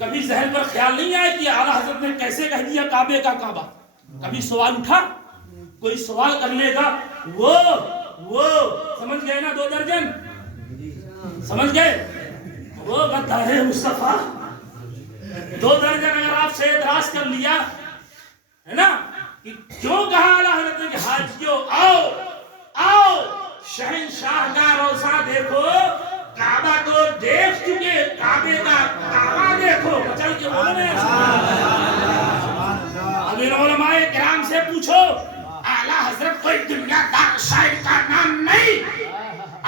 کبھی ذہن پر خیال نہیں آیا کہ اعلیٰ حضرت نے کیسے کہہ دیا کعبے کا کعبہ؟ کبھی سوال اٹھا؟ کوئی سوال کر لے گا وہ سمجھ گئے نا 2 درجن؟ سمجھ گئے؟ وہ غدار مصطفیٰ 2 درجن اگر آپ سے اعتراض کر لیا ہے نا کہ کیوں کہا اعلیٰ حضرت نے کہ حاجیو آؤ شہنشاہ کا روضہ دیکھو، کعبہ کو دیکھ چکے، کعبے کا کعبہ دیکھو، چل کے بولنے اب ان علماء کرام سے پوچھو اعلیٰ حضرت کوئی دنیا دار شاعر کا نام نہیں،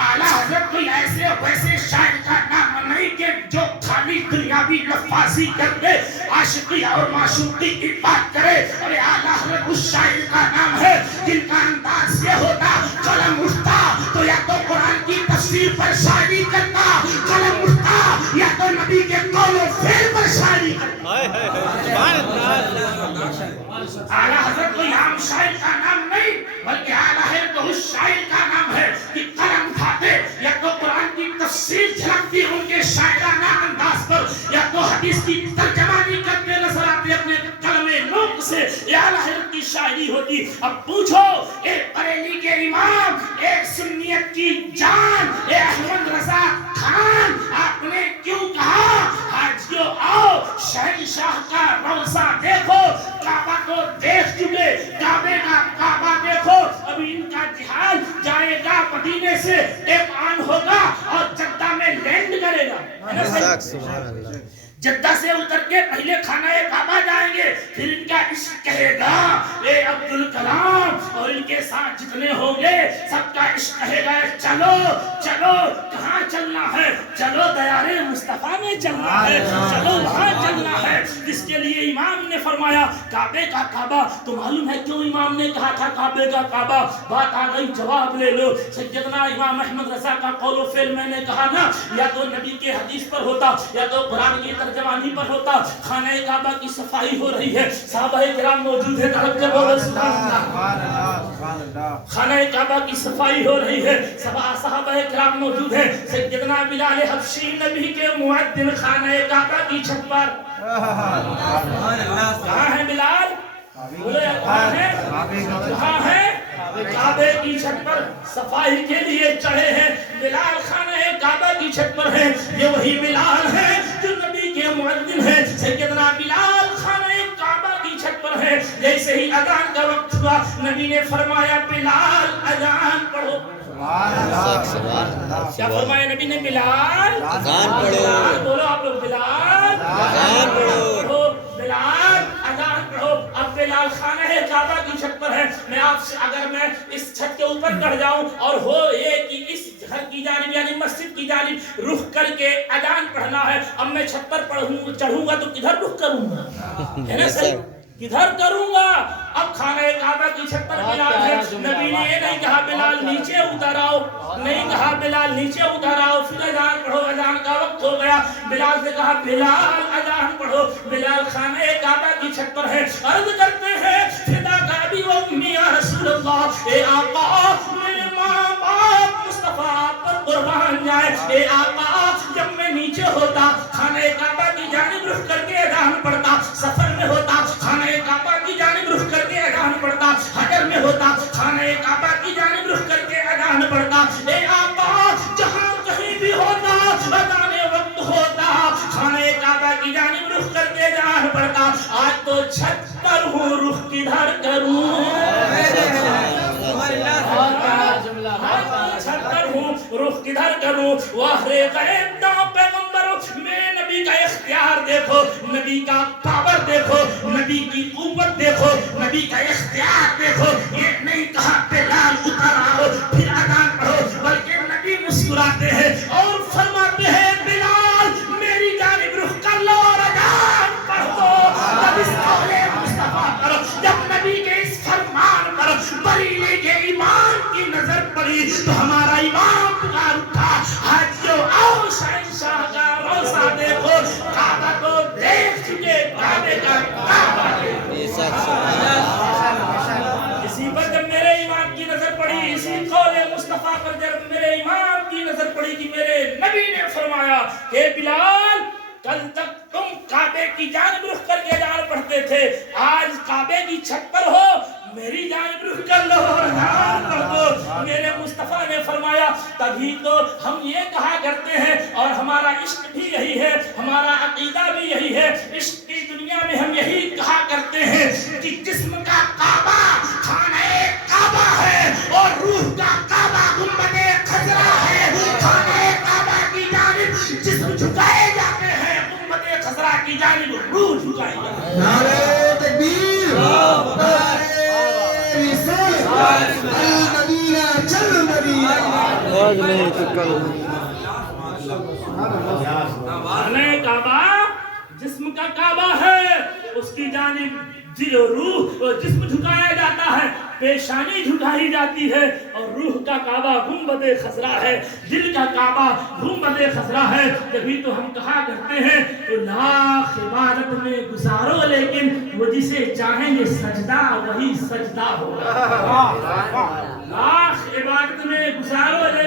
اعلیٰ حضرت کوئی ایسے ویسے شاعر کا نام نہیں کہ جو خالی دنیاوی لفاظی کر کے عاشقی اور معشوقی کی بات کرے. ارے اعلیٰ حضرت اس شاعر کا نام ہے جن کا انداز یہ ہوتا قلم اٹھتا تو یا تو قرآن کی تفسیر پر شاعری کرتا، قلم اٹھتا یا تو نبی کے قول و فعل پر شاعری کرتا. اعلیٰ حضرت کوئی عام شاعر کا نام نہیں بلکہ اعلیٰ حضرت اس شاعر کا نام ہے کہ قلم اٹھاتے یا تو قرآن کی تفسیر جھلکتی ان کے شاعرانہ انداز پر یا تو حدیث کی ترجمانی کرتے نظر آتے اپنے قلم نوک سے. یہ اعلیٰ حضرت کی شاعری ہوتی. اب پوچھو ایک بریلی کے امام، ایک سنیت کی جان، اے احمد رضا خان، آپ نے کیوں کہا حاجیو آؤ شہنشاہ کا روضہ دیکھو، کعبہ کو دیکھ چکے، کعبے کا کعبہ دیکھو. ابھی ان کا جہاز جائے گا مدینے سے ٹیپ آن ہوگا اور جدہ میں لینڈ کرے گا. جدہ سے اتر کے پہلے خانہ کعبہ جائیں گے، پھر ان کا عشق کہے گا اے عبدالکلام، اور ان کے ساتھ جتنے ہوں گے سب کا عشق کہے گا چلو کہاں چلنا ہے؟ چلو دیار مصطفیٰ میں چلنا ہے، چلو وہاں چلنا ہے جس کے لیے امام نے فرمایا کعبے کا کعبہ. تو معلوم ہے کیوں امام نے کہا تھا کعبے کا کعبہ؟ بات آ گئی، جواب لے لو. سیدنا امام احمد رضا کا قول و فعل میں نے کہا نا یا تو نبی کے حدیث پر ہوتا یا تو قرآن کی ترجمانی پر ہوتا. خانہ کعبہ کی صفائی ہو رہی ہے، صحابہ کرام موجود ہیں، توجہ بولو سبحان اللہ. خانہ کعبہ کی صفائی ہو رہی ہے، صحابہ کرام موجود ہیں. سیدنا بلال حبشی نبی کے مؤذن خانہ کعبہ کی چھت پر. کہاں ہے بلال؟ بولے کہاں ہے؟ کہاں ہے؟ کعبے کی چھت پر صفائی کے لیے چڑھے ہیں. بلال خانہ کعبہ کی چھت پر ہے. یہ وہی بلال ہے جو نبی کے مؤذن ہے. سیدنا بلال خانہ کعبہ کی چھت پر ہے. جیسے ہی اذان کا وقت ہوا نبی نے فرمایا بلال اذان پڑھو. کیا فرمایا نبی نے؟ بلال اذان پڑھو. بولو آپ لوگ بلال اذان پڑھو. بلال اذان پڑھو. اب بلال خانہ کعبہ کی چھت پر ہے. میں آپ سے اگر میں اس چھت کے اوپر چڑھ جاؤں اور ہو یہ کہ اس گھر کی جانب یعنی مسجد کی جانب رخ کر کے اذان پڑھنا ہے، اب میں چھت پر چڑھوں گا تو کدھر رخ کروں گا؟ ہے نا صحیح؟ کدھر کروں گا؟ اب خانہ کعبہ کی چھت پر بلال ہے. نبی نے یہ نہیں کہا بلال نیچے اتر آؤ، نہیں کہا بلال نیچے اتر آؤ پھر اذان پڑھو، اذان کا وقت ہو گیا. بلال سے کہا بلال اذان پڑھو. بلال خانہ کعبہ کی چھت پر ہے. عرض کرتے ہیں فداک ابی و امی یا رسول اللہ، اے آقا میرے ماں باپ مصطفیٰ پر قربان جائے. اے آقا جب میں نیچے ہوتا خانہ کعبہ کی جانب رخ کر کے اذان پڑھتا، سفر میں ہوتا خانہ کعبہ کی جانب رخ کر کے اذان پڑھتا، حجر میں ہوتا خانہ کعبہ کی جانب رخ کر کے اذان پڑھتا. اے آقا جہاں کہیں بھی ہوتا اذان وقت ہوتا خانہ کعبہ کی جانب رخ کر کے اذان پڑھتا. آج تو چھت پر ہوں رخ کدھر کروں؟ چھت پر ہوں رخ کدھر کروں؟ واہرے غیب دا پیغمبر میں نبی کا اختیار دیکھو، نبی کا پاور دیکھو، نبی کی قوت دیکھو، نبی کا اختیار دیکھو. یہ نہیں کہا بلال اتر آؤ پھر اذان پڑھو، بلکہ نبی مسکراتے ہیں اور فرماتے ہیں بلال میری جانب رخ کر لو اور اذان پڑھو. جب اس قول مصطفیٰ پر، جب نبی کے اس فرمان پر بریلی کے امام کی نظر پڑی تو ہمارا امام پکار اٹھا حاجیو آؤ شہنشاہ کا روضہ دیکھو، کعبہ کو دیکھ چکے، کعبے کا کعبہ دیکھو. اسی پر جب میرے امام کی نظر پڑی، اسی قول مصطفیٰ پر جب میرے امام کی نظر پڑی کہ میرے نبی نے فرمایا کہ بلال کل تک تم کعبے کی جانب رخ کر کے اذان پڑھتے تھے، آج کعبے کی چھت پر ہو میری جانب رخ کر لو اور اذان پڑھ دو۔ میرے مصطفیٰ نے فرمایا تبھی تو ہم یہ کہا کرتے ہیں، اور ہمارا عشق بھی یہی ہے، ہمارا عقیدہ بھی یہی ہے، عشق کی دنیا میں ہم یہی کہا کرتے ہیں کہ جسم کا کعبہ خانہ کعبہ ہے اور روح کا کعبہ گنبد خضرا ہے۔ خانہ کعبہ کی جانب جسم جھکائے جاتے ہیں، گنبد خضرا کی جانب روح جھکائی جاتی ہے۔ نعرہ تکبیر، نعرہ رسالت، المدینہ چل مدینہ۔ خانہ کعبہ جسم کا کعبہ ہے، اس کی جانب روح اور جسم جھکایا جاتا ہے، پیشانی جھکائی جاتی ہے، اور روح کا کعبہ گنبد خضرا ہے، دل کا کعبہ گنبد خضرا ہے۔ تبھی تو ہم کہا کرتے ہیں تو لاکھ عبادت میں گزارو لیکن وہ جسے چاہیں گے سجدہ وہی سجدہ ہوگا۔ لاکھ عبادت میں گزارو